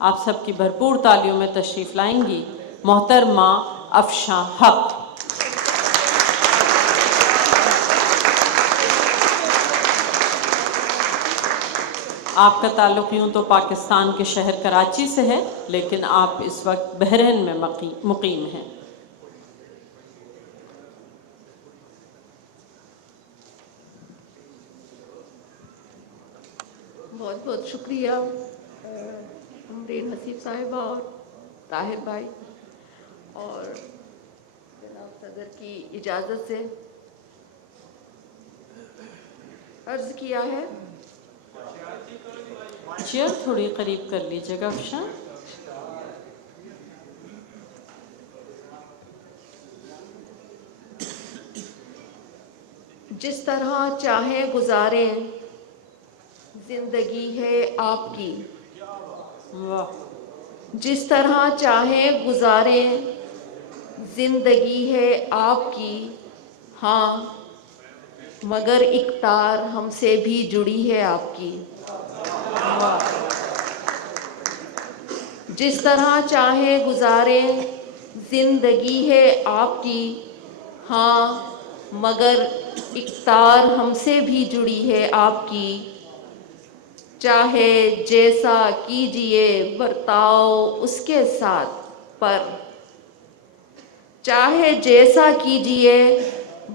آپ سب کی بھرپور تالیوں میں تشریف لائیں گی محترمہ افشاں حق۔ آپ کا تعلق یوں تو پاکستان کے شہر کراچی سے ہے، لیکن آپ اس وقت بحرین میں مقیم ہیں۔ بہت بہت شکریہ عمرین حسیب صاحبہ اور طاہر بھائی، اور جناب صدر کی اجازت سے عرض کیا ہے۔ چیئر تھوڑی قریب کر لیجیے گا افشاں۔ جس طرح چاہیں گزاریں زندگی ہے آپ کی، واہ۔ جس طرح چاہیں گزاریں زندگی ہے آپ کی، ہاں مگر ایک تار ہم سے بھی جڑی ہے آپ کی۔ جس طرح چاہیں گزاریں زندگی ہے آپ کی، ہاں مگر ایک تار ہم سے بھی جڑی ہے آپ کی۔ چاہے جیسا کیجئے برتاؤ اس کے ساتھ پر، چاہے جیسا کیجئے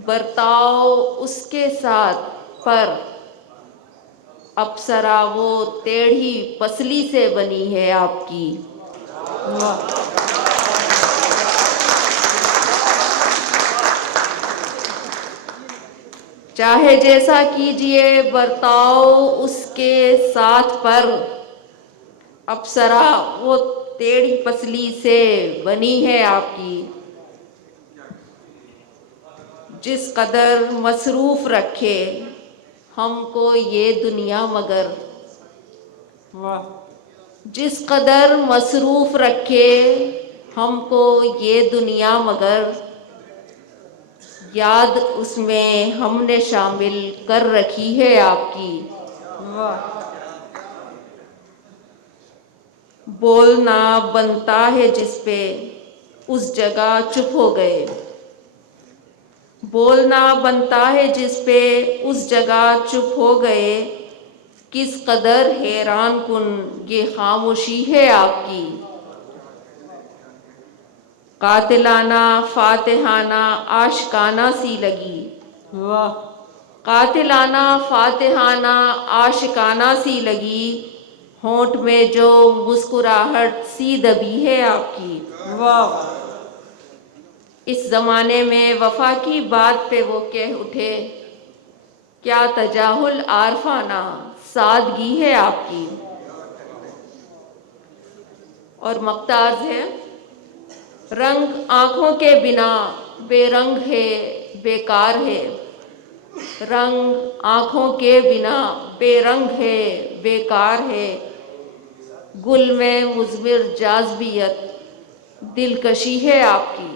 برتاؤ اس کے ساتھ پر، اپسرا وہ ٹیڑھی پسلی سے بنی ہے آپ کی۔ چاہے جیسا کیجئے برتاؤ اس کے ساتھ پر، اپسرا وہ ٹیڑھی پسلی سے بنی ہے آپ کی۔ جس قدر مصروف رکھے ہم کو یہ دنیا مگر، جس قدر مصروف رکھے ہم کو یہ دنیا مگر، یاد اس میں ہم نے شامل کر رکھی ہے آپ کی۔ بولنا بنتا ہے جس پہ اس جگہ چپ ہو گئے، بولنا بنتا ہے جس پہ اس جگہ چپ ہو گئے، کس قدر حیران کن یہ خاموشی ہے آپ کی۔ قاتلانہ فاتحانہ عاشقانہ سی لگی، قاتلانہ فاتحانہ عاشقانہ سی لگی، ہونٹ میں جو مسکراہٹ سی دبی ہے آپ کی۔ اس زمانے میں وفا کی بات پہ وہ کہہ اٹھے، کیا تجاہل عارفانہ سادگی ہے آپ کی۔ اور مقطع عرض ہے، رنگ آنکھوں کے بنا بے رنگ ہے بیکار ہے، رنگ آنکھوں کے بنا بے رنگ ہے بیکار ہے، گل میں مضمر جاذبیت دلکشی ہے آپ کی۔